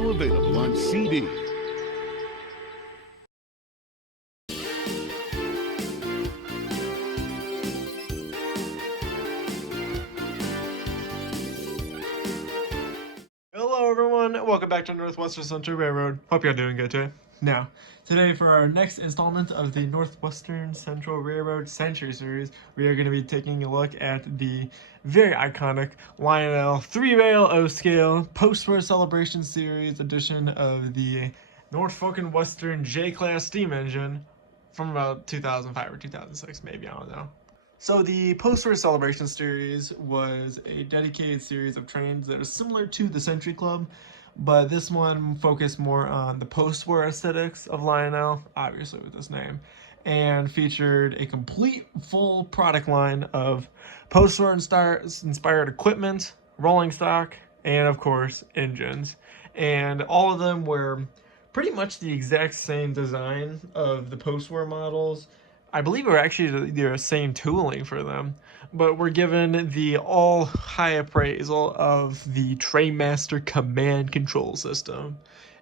now available on CD. Hello everyone, welcome back to Northwestern Central Railroad. Hope you're doing good today. Now, today for our next installment of the Northwestern Central Railroad Century Series, we are going to be taking a look at the very iconic Lionel 3-rail O-scale post-war celebration series edition of the Norfolk and Western J-class steam engine from about 2005 or 2006, maybe, I don't know. So the post-war celebration series was a dedicated series of trains that are similar to the Century Club, but this one focused more on the post-war aesthetics of Lionel, obviously with this name, and featured a complete full product line of post-war inspired equipment, rolling stock, and of course engines. And all of them were pretty much the exact same design of the post-war models. I believe we're actually the same tooling for them, but we're given the all high appraisal of the Trainmaster command control system.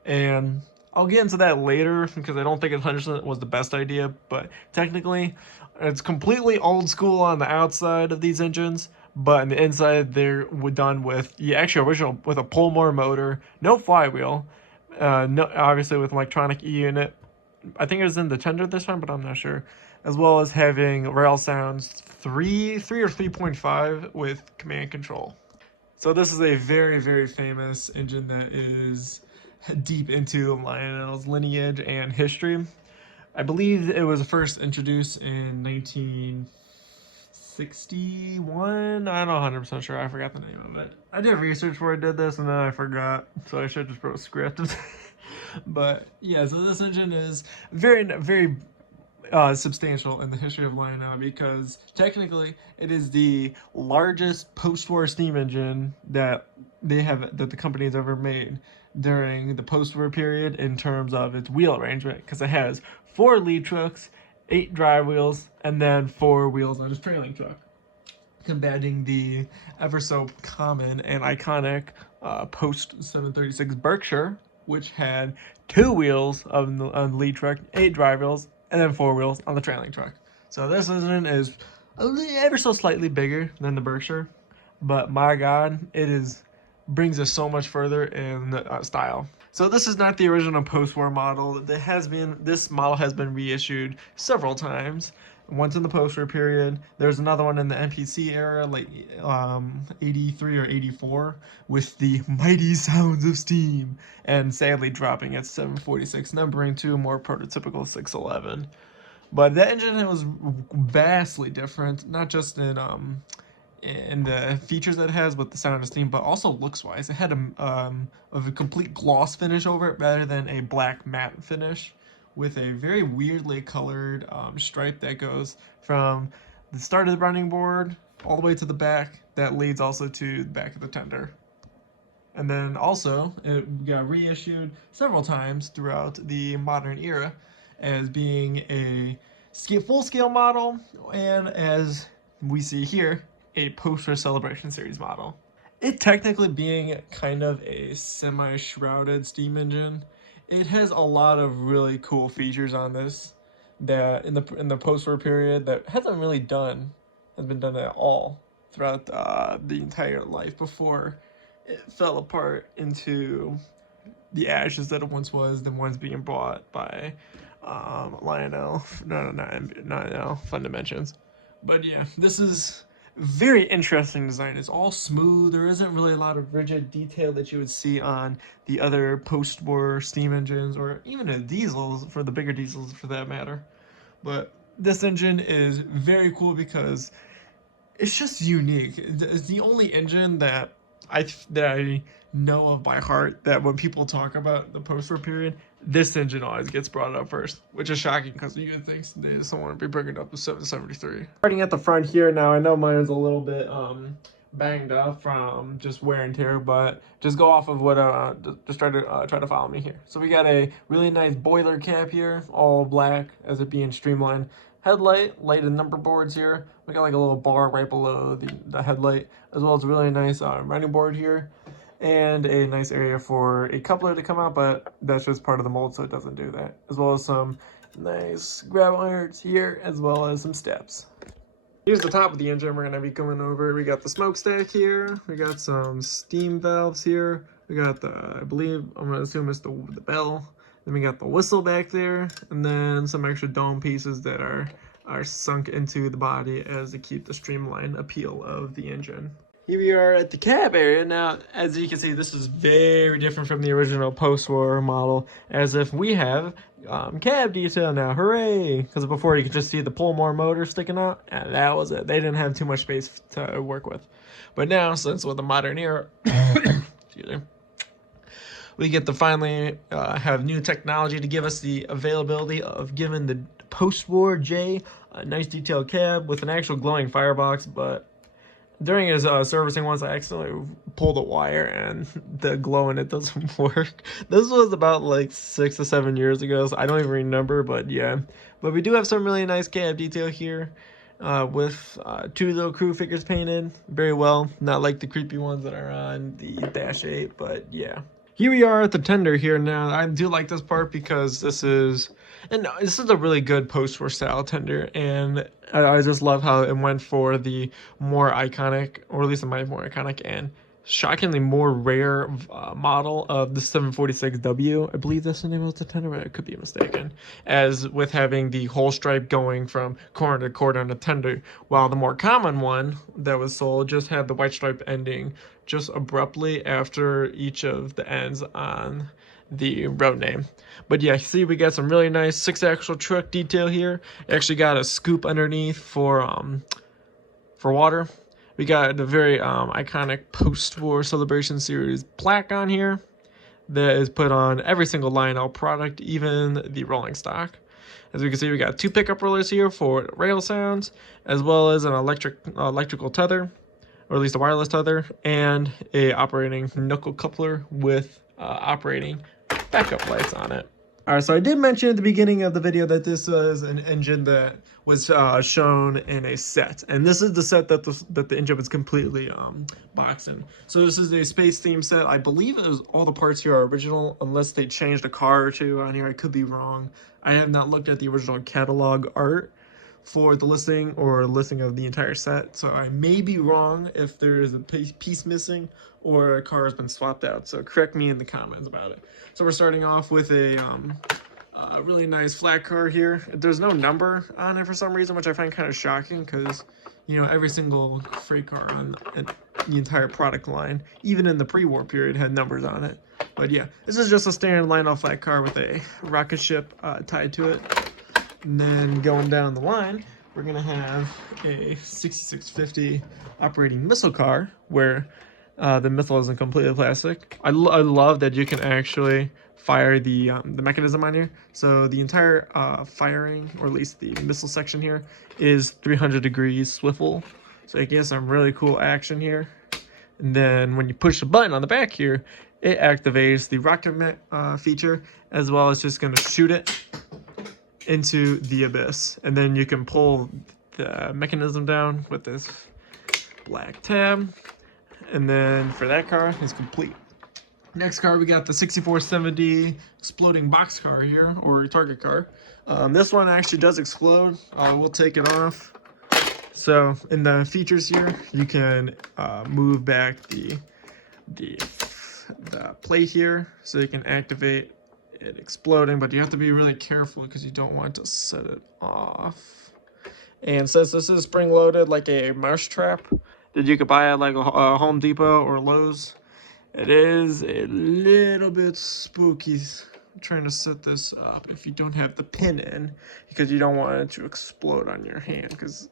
And I'll get into that later because I don't think it 100% was the best idea, but technically it's completely old school on the outside of these engines, but on the inside they're done with the actual original with a Pullmore motor, no flywheel, no, obviously with an electronic E-unit. I think it was in the tender this time, but I'm not sure. As well as having rail sounds 3 or 3.5 with command control. So this is a very, very famous engine that is deep into Lionel's lineage and history. I believe it was first introduced in 1961. I'm not 100% sure. I forgot the name of it. I did research before I did this and then I forgot, so I should just wrote a script. But yeah, so this engine is very, very substantial in the history of Lionel because technically it is the largest post-war steam engine that the company has ever made during the post-war period in terms of its wheel arrangement, because it has 4 lead trucks, 8 drive wheels, and then 4 wheels on its trailing truck, combating the ever so common and iconic post 736 Berkshire, which had 2 wheels on the lead truck, 8 drive wheels, and then 4 wheels on the trailing truck. So this engine is ever so slightly bigger than the Berkshire, but my God, brings us so much further in style. So this is not the original post-war model. This model has been reissued several times. Once in the post-war period. There's another one in the NPC era, like 83 or 84, with the mighty sounds of steam, and sadly dropping at 746, numbering to a more prototypical 611. But that engine was vastly different, not just in the features that it has with the sound of steam, but also looks-wise. It had a complete gloss finish over it rather than a black matte finish, with a very weirdly colored stripe that goes from the start of the running board all the way to the back. That leads also to the back of the tender. And then also, it got reissued several times throughout the modern era as being a full-scale model, and as we see here, a post-war celebration series model. It technically being kind of a semi-shrouded steam engine, it has a lot of really cool features on this that in the post-war period that hasn't been done at all throughout the entire life before it fell apart into the ashes that it once was, the ones being bought by Lionel, not Fun Dimensions. But yeah, this is very interesting design. It's all smooth. There isn't really a lot of rigid detail that you would see on the other post-war steam engines, or even the diesels, for the bigger diesels for that matter. But this engine is very cool because it's just unique. It's the only engine that I know of by heart that when people talk about the post-war period, this engine always gets brought up first, which is shocking because you would think someone would be bringing up the 773. Starting at the front here now, I know mine is a little bit banged up from just wear and tear, but just go off of what just try to follow me here. So we got a really nice boiler cap here, all black as it being streamlined. Headlight, light and number boards here. We got like a little bar right below the headlight, as well as a really nice running board here. and a nice area for a coupler to come out, but that's just part of the mold, so it doesn't do that. As well as some nice grab irons here, as well as some steps. Here's the top of the engine we're going to be going over. We got the smokestack here. We got some steam valves here. We got the, I believe, I'm going to assume it's the bell. Then we got the whistle back there. And then some extra dome pieces that are sunk into the body as to keep the streamlined appeal of the engine. Here we are at the cab area. Now, as you can see, this is very different from the original post-war model, as if we have cab detail now. Hooray! Because before you could just see the Pullmore motor sticking out, and that was it. They didn't have too much space to work with. But now, since with the modern era, excuse me, we get to finally have new technology to give us the availability of giving the post-war J a nice detailed cab with an actual glowing firebox, but during his servicing once, I accidentally pulled a wire and the glow in it doesn't work. This was about like 6 to 7 years ago, so I don't even remember, but yeah. But we do have some really nice cab detail here with 2 little crew figures painted very well. Not like the creepy ones that are on the Dash 8, but yeah. Here we are at the tender here now. I do like this part because this is a really good post-war style tender, and I just love how it went for the more iconic, or at least in my more iconic and shockingly more rare model of the 746W. I believe that's the name of the tender, but I could be mistaken. As with having the whole stripe going from corner to corner on the tender, while the more common one that was sold just had the white stripe ending just abruptly after each of the ends on the road name. But yeah, see, we got some really nice 6-axle truck detail here. Actually got a scoop underneath for water. We got the very iconic post-war Celebration Series plaque on here that is put on every single Lionel product, even the rolling stock. As we can see, we got 2 pickup rollers here for rail sounds, as well as an electrical tether, or at least a wireless tether, and a operating knuckle coupler with operating backup lights on it. Alright, so I did mention at the beginning of the video that this was an engine that was shown in a set, and this is the set that the engine was completely boxed in. So this is a space theme set. I believe it was all the parts here are original, unless they changed a car or two on here. I could be wrong. I have not looked at the original catalog art for the listing or listing of the entire set, so I may be wrong if there is a piece missing or a car has been swapped out, so correct me in the comments about it. So we're starting off with a really nice flat car here. There's no number on it for some reason, which I find kind of shocking, because you know, every single freight car on the entire product line, even in the pre-war period, had numbers on it. But yeah, this is just a standard Lionel flat car with a rocket ship tied to it. And then going down the line, we're going to have a 6650 operating missile car where the missile isn't completely plastic. I love that you can actually fire the mechanism on here. So the entire firing, or at least the missile section here, is 300 degrees swivel. So it gets some really cool action here. And then when you push the button on the back here, it activates the rocket feature, as well as just going to shoot it into the abyss. And then you can pull the mechanism down with this black tab, and then for that car it's complete. Next car, we got the 6470 exploding box car here, or target car. This one actually does explode. We'll take it off. So in the features here, you can move back the plate here, so you can activate it exploding, but you have to be really careful because you don't want to set it off. And since this is spring loaded like a mouse trap that you could buy at like a Home Depot or Lowe's, it is a little bit spooky trying to set this up if you don't have the pin in, because you don't want it to explode on your hand, because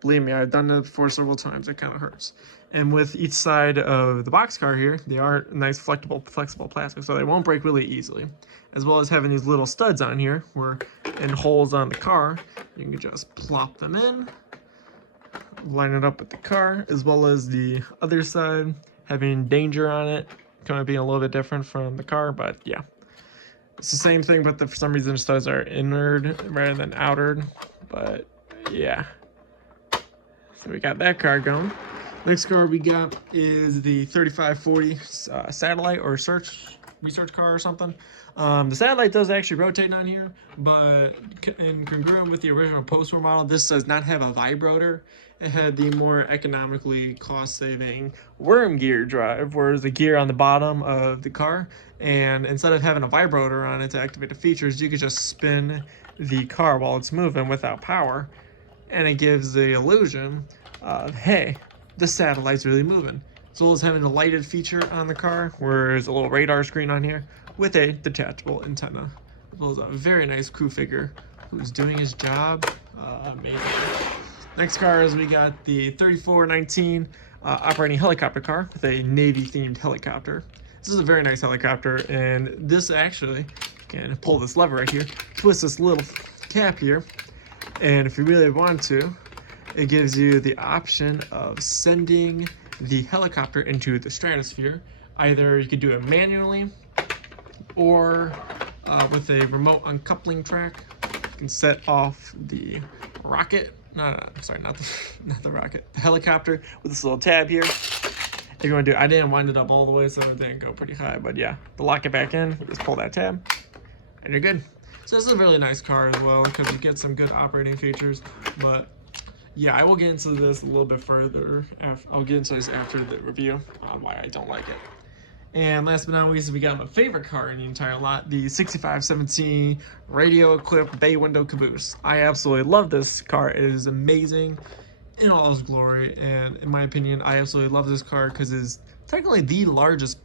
believe me, I've done that before several times. It kind of hurts. And with each side of the boxcar here, they are nice flexible plastic, so they won't break really easily. As well as having these little studs on here, and holes on the car. You can just plop them in, line it up with the car, as well as the other side having danger on it, kind of being a little bit different from the car, but yeah. It's the same thing, but for some reason the studs are inward rather than outward, but yeah. So we got that car going. Next car we got is the 3540 satellite or research car or something. The satellite does actually rotate on here, but in congruent with the original post-war model, this does not have a vibrator. It had the more economically cost-saving worm gear drive, whereas the gear on the bottom of the car, and instead of having a vibrator on it to activate the features, you could just spin the car while it's moving without power, and it gives the illusion of, hey, the satellite's really moving. As well as having a lighted feature on the car, where there's a little radar screen on here with a detachable antenna. As well as a very nice crew figure who's doing his job. Amazing. Next car is we got the 3419 operating helicopter car with a Navy-themed helicopter. This is a very nice helicopter, and this actually, can pull this lever right here, twist this little cap here, and if you really want to, it gives you the option of sending the helicopter into the stratosphere. Either you could do it manually or with a remote uncoupling track. You can set off the rocket. Sorry, not the rocket. The helicopter with this little tab here. If you want to do, I didn't wind it up all the way, so it didn't go pretty high. But yeah, to lock it back in, you just pull that tab, and you're good. So this is a really nice car as well because you get some good operating features. But yeah, I will get into this a little bit further. I'll get into this after the review on why I don't like it. And last but not least, we got my favorite car in the entire lot, the 6517 radio-equipped bay window caboose. I absolutely love this car. It is amazing in all its glory, and in my opinion, I absolutely love this car because it's technically the largest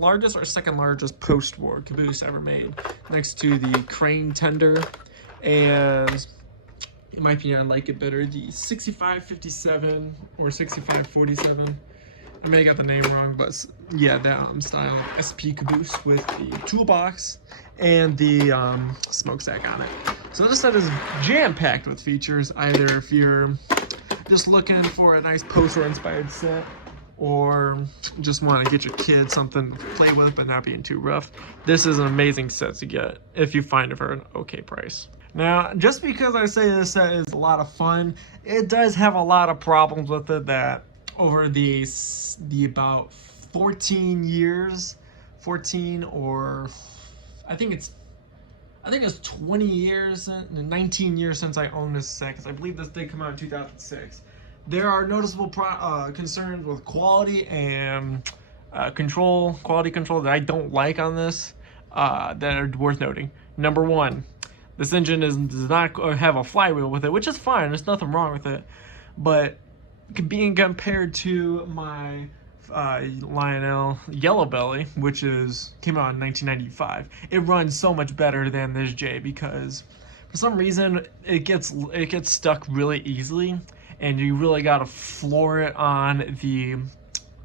or second largest post-war caboose ever made, next to the crane tender, and in my opinion, I like it better, the 6557 or 6547. I may have got the name wrong, but yeah, that style SP caboose with the toolbox and the smokestack on it. So this set is jam-packed with features, either if you're just looking for a nice poster inspired set, or just want to get your kid something to play with but not being too rough. This is an amazing set to get if you find it for an okay price. Now, just because I say this set is a lot of fun, it does have a lot of problems with it that over the about 14 years, 14 or I think it's 20 years, 19 years since I owned this set, because I believe this did come out in 2006. There are noticeable concerns with quality and quality control that I don't like on this that are worth noting. Number one, this engine does not have a flywheel with it, which is fine. There's nothing wrong with it. But being compared to my Lionel Yellow Belly, which came out in 1995, it runs so much better than this J, because for some reason it gets stuck really easily, and you really gotta floor it on the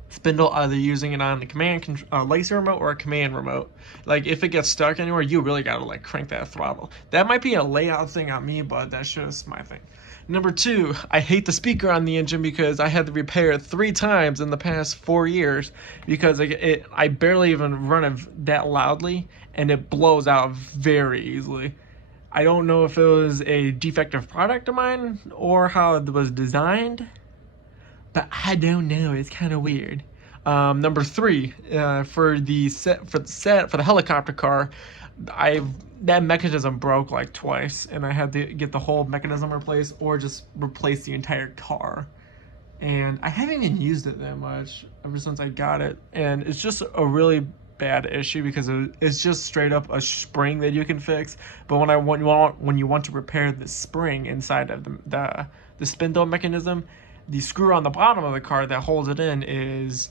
spindle, either using it on the command laser remote or a command remote. Like if it gets stuck anywhere, you really gotta like crank that throttle. That might be a layout thing on me, but that's just my thing. Number two, I hate the speaker on the engine because I had to repair it 3 times in the past 4 years because I barely even run it that loudly, and it blows out very easily. I don't know if it was a defective product of mine or how it was designed, but I don't know. It's kind of weird. Number three, for the helicopter car, that mechanism broke like twice, and I had to get the whole mechanism replaced or just replace the entire car. And I haven't even used it that much ever since I got it, and it's just a really bad issue because it's just straight up a spring that you can fix. But when you want to repair the spring inside of the spindle mechanism, the screw on the bottom of the car that holds it in it's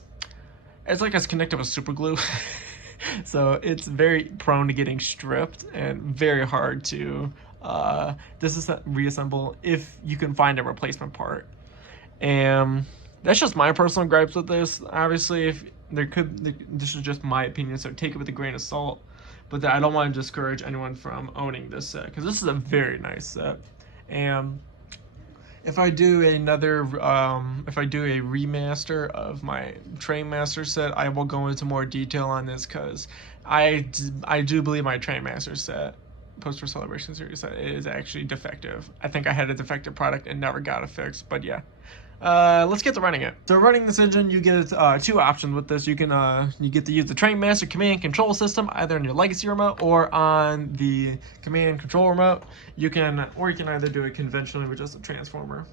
like it's connected with super glue. So it's very prone to getting stripped and very hard to reassemble if you can find a replacement part. And that's just my personal gripes with this. Obviously, this is just my opinion, so take it with a grain of salt. But I don't want to discourage anyone from owning this set, because this is a very nice set. And if I do a remaster of my Trainmaster set, I will go into more detail on this, because I do believe my Trainmaster set, Post-War Celebration Series set, is actually defective. I think I had a defective product and never got it fixed, but yeah. let's get to running it. So running this engine, you get two options with this. You get to use the Train Master command control system either on your legacy remote or on the command control remote. You can either do it conventionally with just a transformer,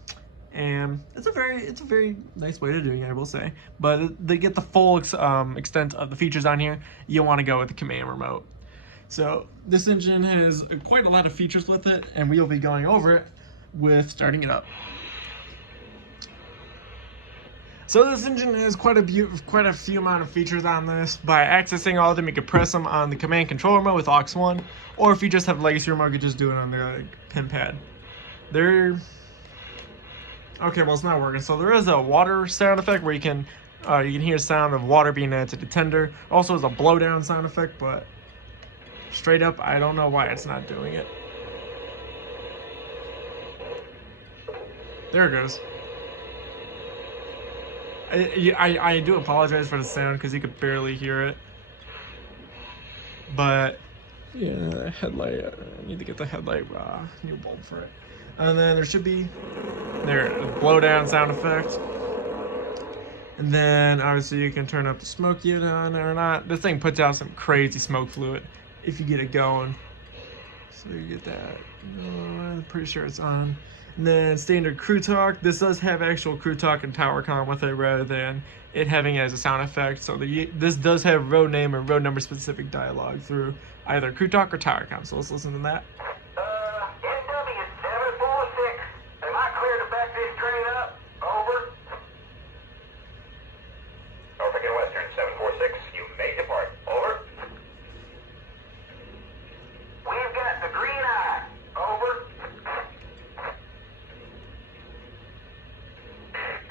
and it's a very nice way to do it, I will say. But to get the full extent of the features on here, you want to go with the command remote. So this engine has quite a lot of features with it, and we'll be going over it with starting it up. So this engine has quite a few amount of features on this. By accessing all of them, you can press them on the command control remote with aux 1, or if you just have legacy remote, you can just do it on the pin pad. Okay, well, it's not working. So there is a water sound effect where you can hear the sound of water being added to the tender. Also, there's a blowdown sound effect, but straight up, I don't know why it's not doing it. There it goes. I do apologize for the sound because you could barely hear it. But yeah, headlight. I need to get the headlight new bulb for it. And then there should be a blowdown sound effect. And then obviously you can turn up the smoke unit on or not. This thing puts out some crazy smoke fluid if you get it going. So you get that. I'm pretty sure it's on. And then standard crew talk. This does have actual crew talk and tower comm with it rather than it having it as a sound effect. So this does have road name and road number specific dialogue through either crew talk or tower comm. So let's listen to that. NW746. Am I clear to back this train up? Over. Norfolk and Western 746. You may depart. Over. We've got the green eye. Over.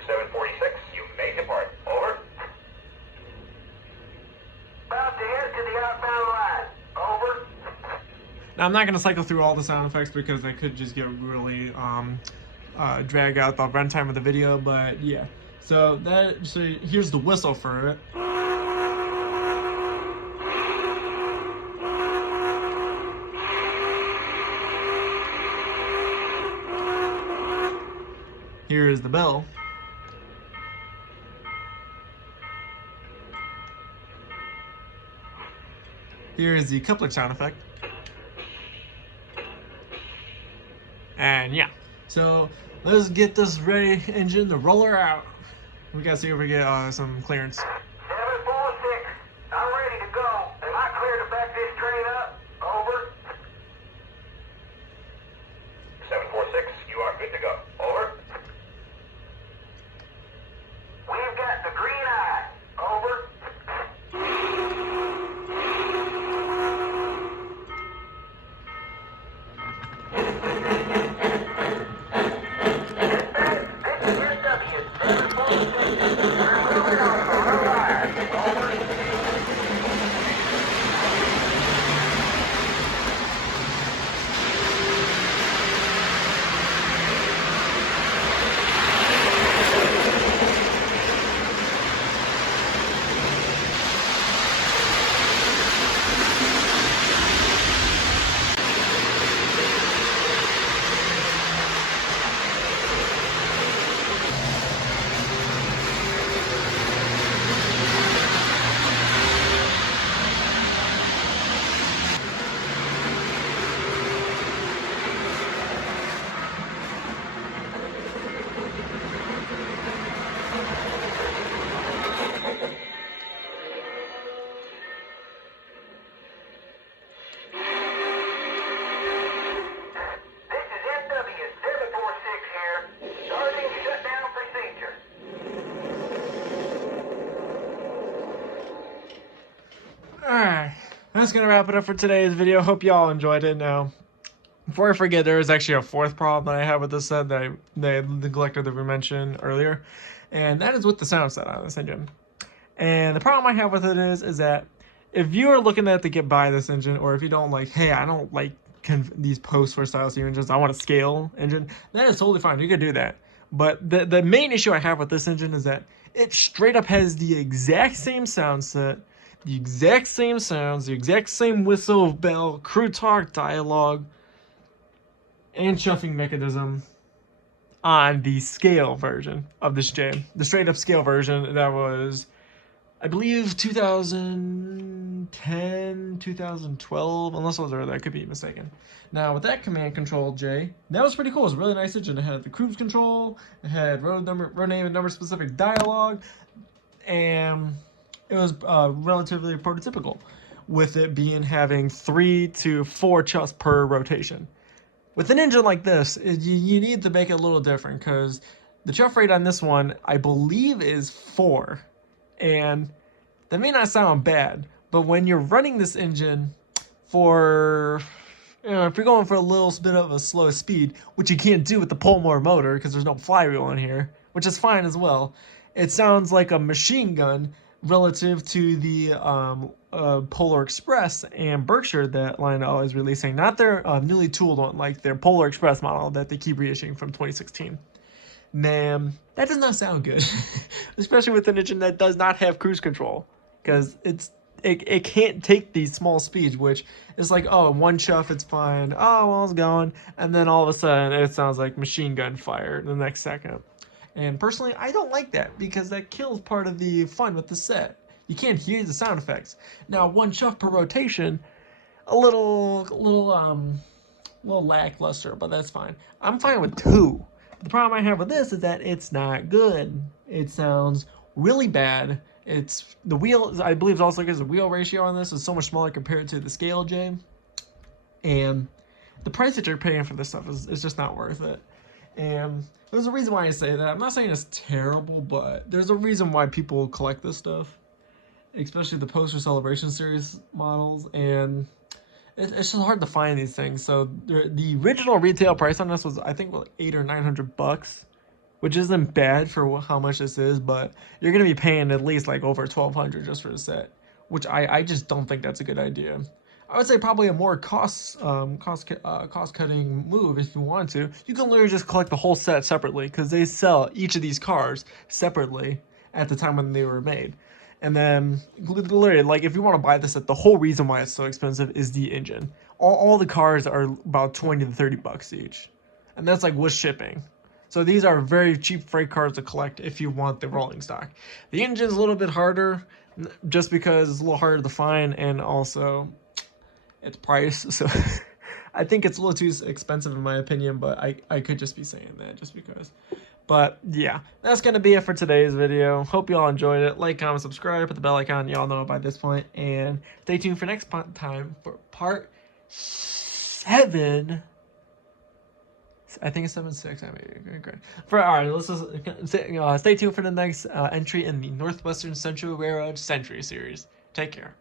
746, you may depart. Over. About to head to the outbound line. Over. Now I'm not going to cycle through all the sound effects because they could just get really drag out the runtime of the video, but yeah. So here's the whistle for it. Here is the bell. Here is the coupler sound effect. And yeah, so let's get this ready engine to roll her out. We gotta see if we get some clearance. 746, I'm ready to go. Am I clear to back this train up? Over. 746, you are good to go. Over. We've got the green eye. Over. Alright, that's gonna wrap it up for today's video. Hope y'all enjoyed it. Now, before I forget, there is actually a fourth problem that I have with this set that I neglected to mention earlier, and that is with the sound set on this engine. And the problem I have with it is that if you are looking at to get by this engine, or if you don't like, hey, I don't like these post-war style engines, I want a scale engine, that is totally fine. You could do that. But the main issue I have with this engine is that it straight up has the exact same sound set, the exact same sounds, the exact same whistle, bell, crew talk, dialogue, and chuffing mechanism on the scale version of this J. The straight up scale version that was, I believe, 2010, 2012, unless it was earlier, I could be mistaken. Now, with that command control J, that was pretty cool. It was a really nice engine. It had the cruise control, it had road name and number specific dialogue, and it was relatively prototypical, with it having 3 to 4 chuffs per rotation. With an engine like this, you need to make it a little different, because the chuff rate on this one, I believe, is 4. And that may not sound bad, but when you're running this engine for, if you're going for a little bit of a slow speed, which you can't do with the pole motor because there's no flywheel in here, which is fine as well, it sounds like a machine gun relative to the Polar Express and Berkshire that Lionel is releasing. Not their newly tooled one, like their Polar Express model that they keep reissuing from 2016. Man, that does not sound good, especially with an engine that does not have cruise control, because it can't take these small speeds, which is like, oh, 1 chuff, it's fine, oh, well, it's going, and then all of a sudden it sounds like machine gun fire the next second. And personally, I don't like that, because that kills part of the fun with the set. You can't hear the sound effects. Now, 1 chuff per rotation, a little lackluster, but that's fine. I'm fine with 2. The problem I have with this is that it's not good. It sounds really bad. It's the wheel, I believe, also because the wheel ratio on this is so much smaller compared to the scale J, and the price that you're paying for this stuff is just not worth it. And there's a reason why I say that. I'm not saying it's terrible, but there's a reason why people collect this stuff, especially the Poster Celebration series models, and it's just hard to find these things. So the original retail price on this was, I think, like $800 or $900, which isn't bad for how much this is, but you're gonna be paying at least like over $1,200 just for the set, which I just don't think that's a good idea. I would say probably a more cost cutting move, if you want to. You can literally just collect the whole set separately, because they sell each of these cars separately at the time when they were made. And then, literally, like, if you want to buy this set, the whole reason why it's so expensive is the engine. All the cars are about $20 to $30 each. And that's, like, with shipping. So these are very cheap freight cars to collect if you want the rolling stock. The engine's a little bit harder, just because it's a little harder to find, and also its price. So I think it's a little too expensive in my opinion, but I could just be saying that just because. But yeah, that's going to be it for today's video. Hope you all enjoyed it. Like, comment, subscribe, hit the bell icon. You all know it by this point. And stay tuned for next time for part 7. I think it's 7-6. Okay. Alright, let's just stay tuned for the next entry in the Northwestern Central Railroad Century series. Take care.